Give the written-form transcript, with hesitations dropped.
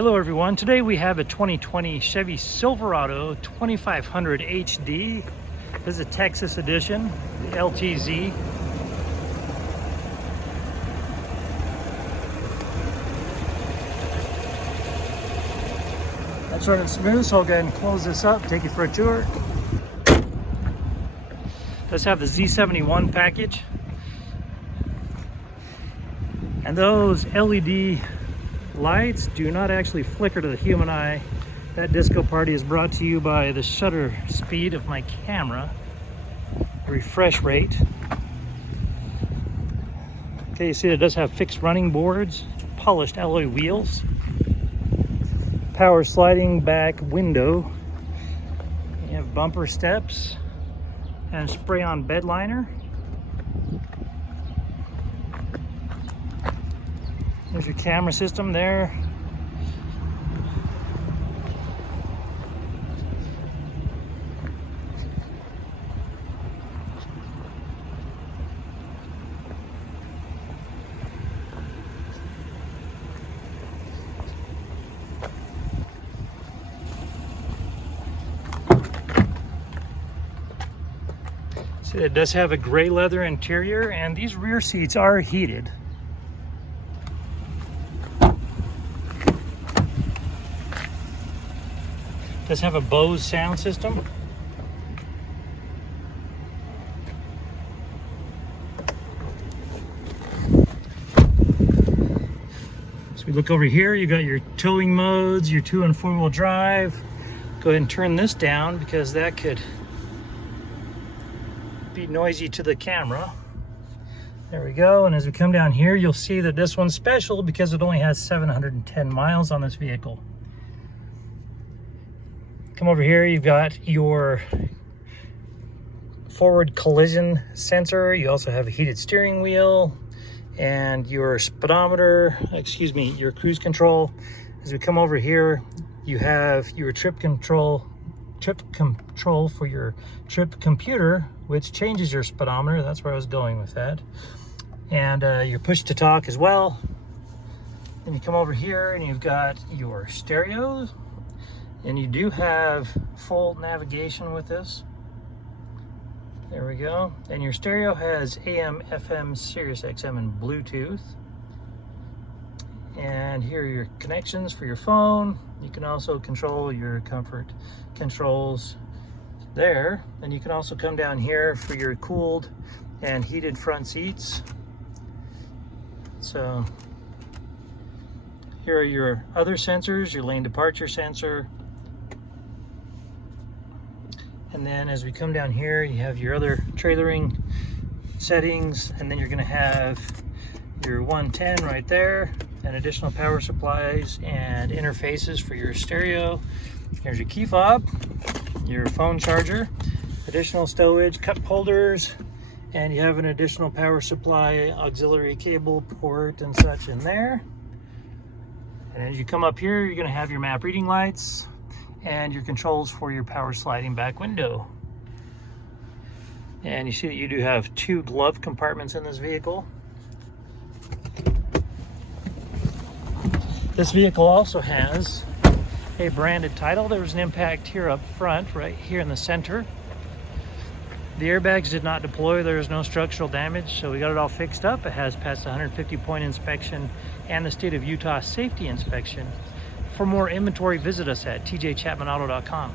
Hello everyone, today we have a 2020 Chevy Silverado 2500 HD. This is a Texas Edition, the LTZ. That's running smooth, so I'll go ahead and close this up, take you for a tour. Let's have the Z71 package. And those LED lights do not actually flicker to the human eye. That disco party is brought to you by the shutter speed of my camera, refresh rate. Okay, you see it does have fixed running boards, polished alloy wheels, power sliding back window. You have bumper steps and spray-on bed liner. There's your camera system there. See, it does have a gray leather interior, and these rear seats are heated. Does have a Bose sound system. So we look over here, you got your towing modes, your 2- and 4-wheel drive. Go ahead and turn this down because that could be noisy to the camera. There we go. And as we come down here, you'll see that this one's special because it only has 710 miles on this vehicle. Come over here, you've got your forward collision sensor. You also have a heated steering wheel and your speedometer, your cruise control. As we come over here, you have your trip control for your trip computer, which changes your speedometer. That's where I was going with that. And your push to talk as well. Then you come over here and you've got your stereo. And you do have full navigation with this. There we go. And your stereo has AM, FM, Sirius XM, and Bluetooth. And here are your connections for your phone. You can also control your comfort controls there. And you can also come down here for your cooled and heated front seats. So here are your other sensors, your lane departure sensor. And then as we come down here, you have your other trailering settings, and then you're going to have your 110 right there, and additional power supplies and interfaces for your stereo. Here's your key fob, your phone charger, additional stowage, cup holders, and you have an additional power supply, auxiliary cable port and such in there. And as you come up here, you're going to have your map reading lights and your controls for your power sliding back window. And you see that you do have 2 glove compartments in this vehicle. This vehicle also has a branded title. There was an impact here up front, right here in the center. The airbags did not deploy. There is no structural damage, so we got it all fixed up. It has passed the 150-point inspection and the state of Utah safety inspection. For more inventory, visit us at tjchapmanauto.com.